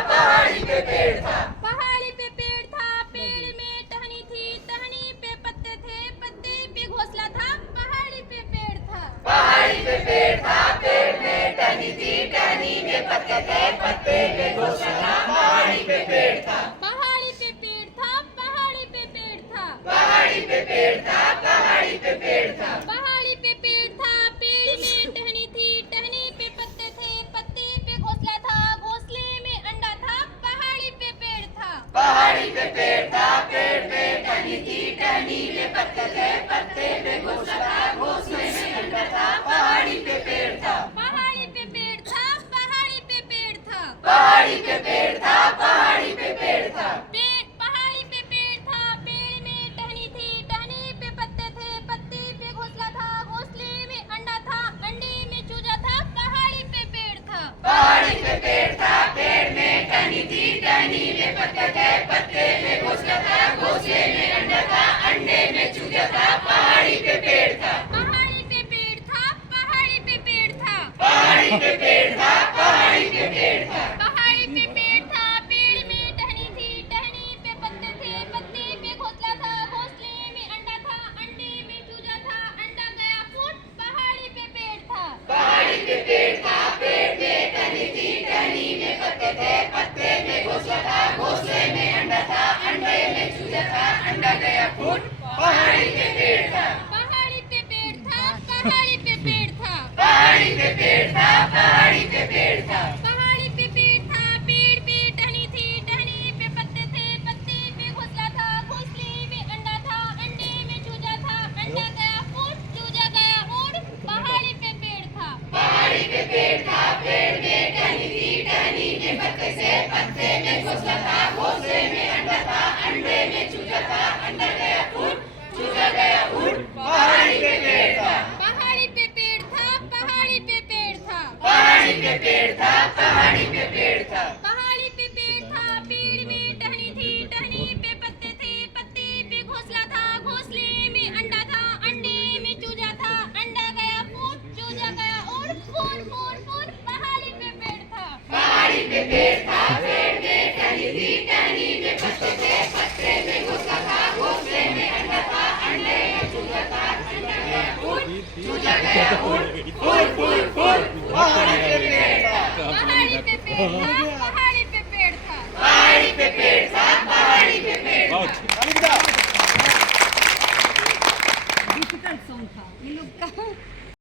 पहाड़ी पे पेड़ था। पहाड़ी पे पेड़ था, पेड़ में टहनी थी, टहनी पे पत्ते थे, पत्ते पे घोंसला था, पहाड़ी पे पेड़ था। पहाड़ी पे पेड़ था, पेड़ में टहनी थी, टहनी में पत्ते थे, पत्ते पे घोंसला था, पहाड़ी पे पेड़ था। पहाड़ी पे पेड़ था, पहाड़ी पे पेड़ था, पहाड़ी पे पेड़ था, पहाड़ी पे पेड़ था। पहाड़ी पे पेड़ था, पेड़ में टहनी थी, टहनी पे पत्ते थे, पत्ते पे घोंसला था, घोंसले में अंडा था, पहाड़ी पे पेड़ था। पहाड़ी पे पेड़ था, पेड़ में टहनी थी, टहनी में पत्ते थे, पत्ते पे घोंसला था, घोंसले में अंडा था, पहाड़ी पे पेड़ था। पहाड़ी पे पेड़ था, पहाड़ी पे पेड़ था, पहाड़ी पे पेड़ था, पहाड़ी पे पेड़ था। पहाड़ी पे पेड़ था, पेड़ में टहनी थी, टहनी पे पत्ते थे, पत्ते पे घोंसला था, घोंसले में अंडा था, अंडे में चूजा था, पहाड़ी पे पेड़ था। पहाड़ी पे पेड़ था, पेड़ में टहनी थी, टहनी में पत्ते थे, पत्ते पे घोंसला था, घोंसले में अंडा था, अंडे में चूजा था, पहाड़ी पे पेड़ था। पहाड़ी पे पेड़ था, पहाड़ी पे पेड़ था, पहाड़ी पे पेड़ था, पहाड़ी पे पेड़ था। पहाड़ी पे पेड़ था, पेड़ में टहनी थी, टहनी पे पत्ते थे, पत्ते पे घोंसला था, घोंसले में अंडा था, अंडे में चूजा था, अंडा गया फूट, पहाड़ी पे पेड़ था। पहाड़ी पे पेड़ था, पेड़ में टहनी थी, टहनी में पत्ते थे, पत्ते में घोंसला था, घोंसले में अंडा था, अंडे में चूजा था, अंडा गया फूट, पहाड़ी पे पेड़ था। पहाड़ी पे पेड़ था, पहाड़ी पे पेड़ था, पहाड़ी पे पेड़ था, पहाड़ी पे पेड़ था। पहाड़ी पे पेड़ था, पेड़ पे टहनी थी, टहनी पे पत्ते थे, पत्ते पे घोंसला था, घोंसले में अंडा था, अंडे में चूजा था, अंडा गया फूट, चूजा गया उड़, पहाड़ी पे पेड़ था। पहाड़ी पे पेड़ था, पेड़ में टहनी थी, टहनी में पत्ते से, पत्ते में घोंसला था, घोंसले में अंडा था, अंडे में चूजा था, अंडा गया फूट, चूजा गया उड़, पहाड़ी पे पेड़ था। पहाड़ी पे पेड़ था, पहाड़ी पे पेड़ था, पहाड़ी पे पेड़ था, पहाड़ी पे पेड़ था। पहाड़ी पे पेड़ था, पेड़ में टहनी थी, टहनी पे पत्ते थे, पत्ते पे घोंसला था, घोंसले में अंडा था, अंडे में चूजा था, अंडा गया फूट, चूजा गया उड़, फूट फूट फूट, पहाड़ी पे पेड़ था। पहाड़ी पे पेड़ था, पेड़ में टहनी थी, टहनी में पत्ते थे, पत्ते में घोंसला था, घोंसले में अंडा था, अंडे में चूजा था, अंडा गया फूट, चूजा गया उड़, फूट फूट फूट, पहाड़ी पे पेड़ था। पहाड़ी पे पेड़ था,